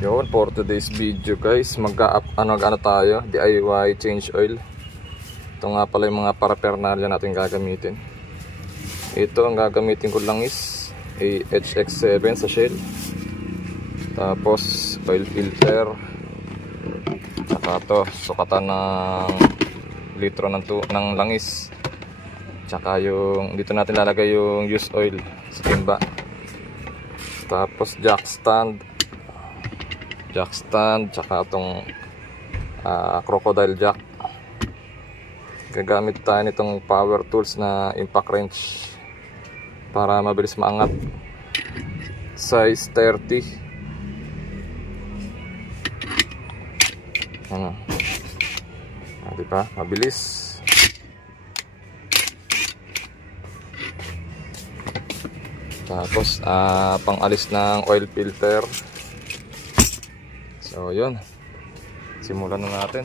Yun, for today's video guys, ano tayo, DIY change oil. Ito nga pala yung mga paraphernalia natin gagamitin. Ito ang gagamitin ko lang is HX7 sa Shell. Tapos oil filter. Saka to, sukatan ng litro ng langis. Tsaka yung dito natin lalagay yung used oil sa timba. Tapos jack stand, tsaka itong crocodile jack. Gagamit tayo nitong power tools na impact wrench para mabilis maangat. Size 30. Ano? Diba? Mabilis. Tapos pang-alis ng oil filter. So yun, simulan na natin.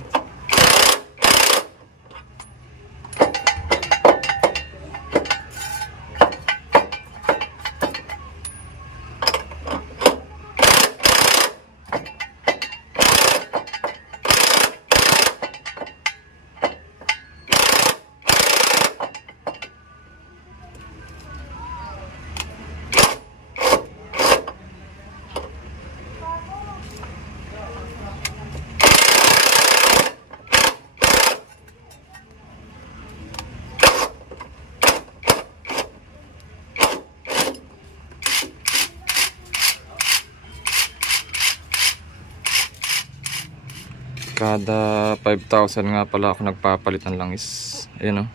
Kada 5,000 nga pala ako nagpapalit ng langis. Ayan o,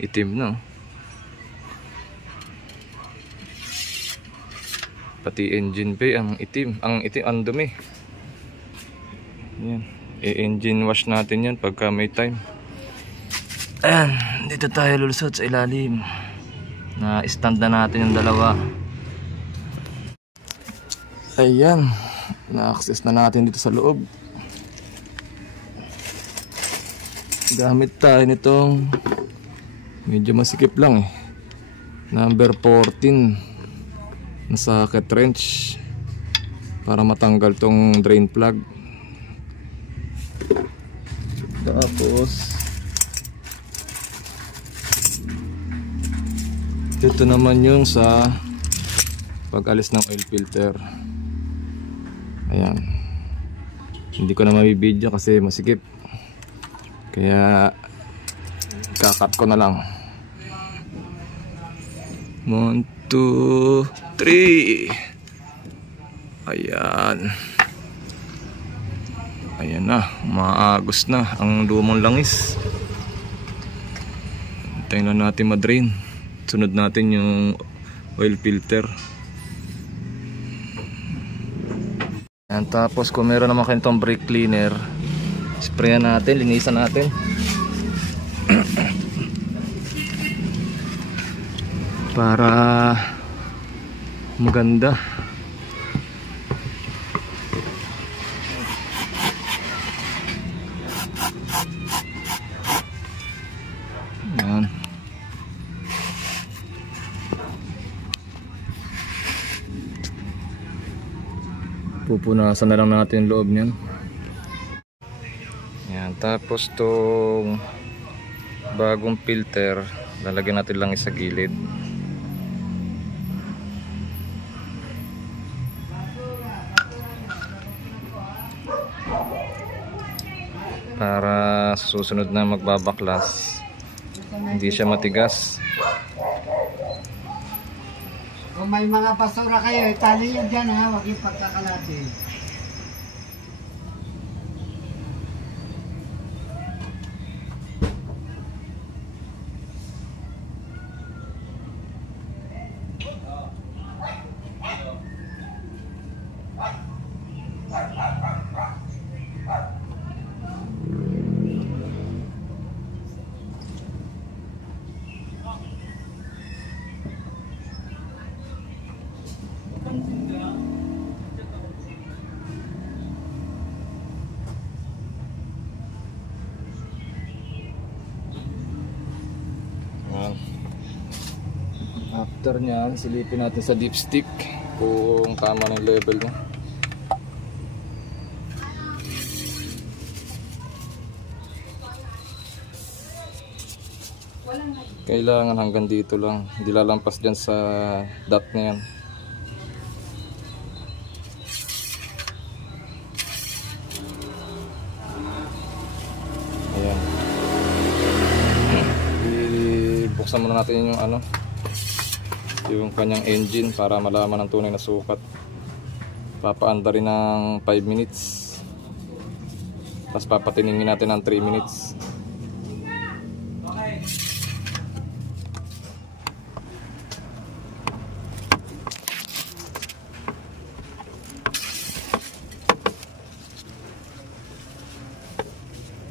itim na. Pati engine bay ang itim, ang dumi. Ayan, i-engine wash natin yan pagka may time. Ayan, dito tayo lulusot sa ilalim. Na stand na natin yung dalawa. Ayan, na-access na natin dito sa loob. Gamit tayo nitong medyo masikip lang number 14 na socket wrench para matanggal tong drain plug. Tapos ito naman yung sa pag-alis ng oil filter. Ayan, hindi ko na mabibidyo kasi masikip, kaya kakat ko na lang. 1, 2, 3. Ayan. Ayan na, maagos na ang lumang langis. Hintayin lang natin ma-drain. Sunod natin yung oil filter. Ayan, tapos kung meron naman kayong brake cleaner, sprayan natin, linisan natin. Para maganda. Ayan. Pupunasan na lang natin yung loob niyan. Tapos tong bagong filter lalagyan natin lang sa gilid para susunod na magbabaklas hindi siya matigas. Kung may mga basura kayo, itali nyo dyan ha, huwag yung pagkakalati. After nyan, silipin natin sa dipstick kung tama na yung level niya. Kailangan hanggang dito lang, hindi lalampas dyan sa dot na yan. Ayan. Buksan muna natin yung ano, yung kanyang engine para malaman ang tunay na sukat. Papaanda rin ng 5 minutes, tapos papatiningin natin ng 3 minutes.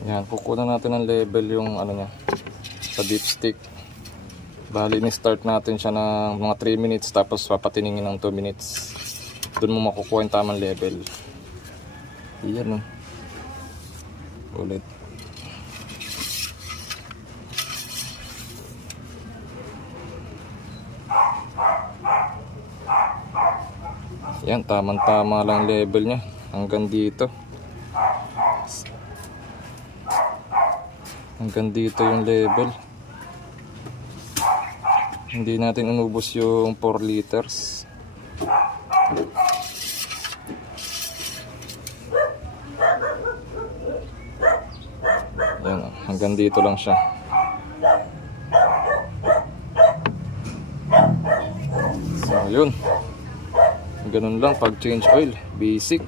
Yan, kukunan natin ng level yung ano niya sa dipstick. Bali, ni-start natin siya ng mga 3 minutes, tapos papatiningin ng 2 minutes. Doon mo makukuha yung tamang level. Yan, ulit. Yan, tamang-tama lang level niya hanggang dito. Hanggang dito yung level. Hindi natin inubos yung 4 liters. Yan, hanggang dito lang siya. So yun, ganun lang pag change oil, basic.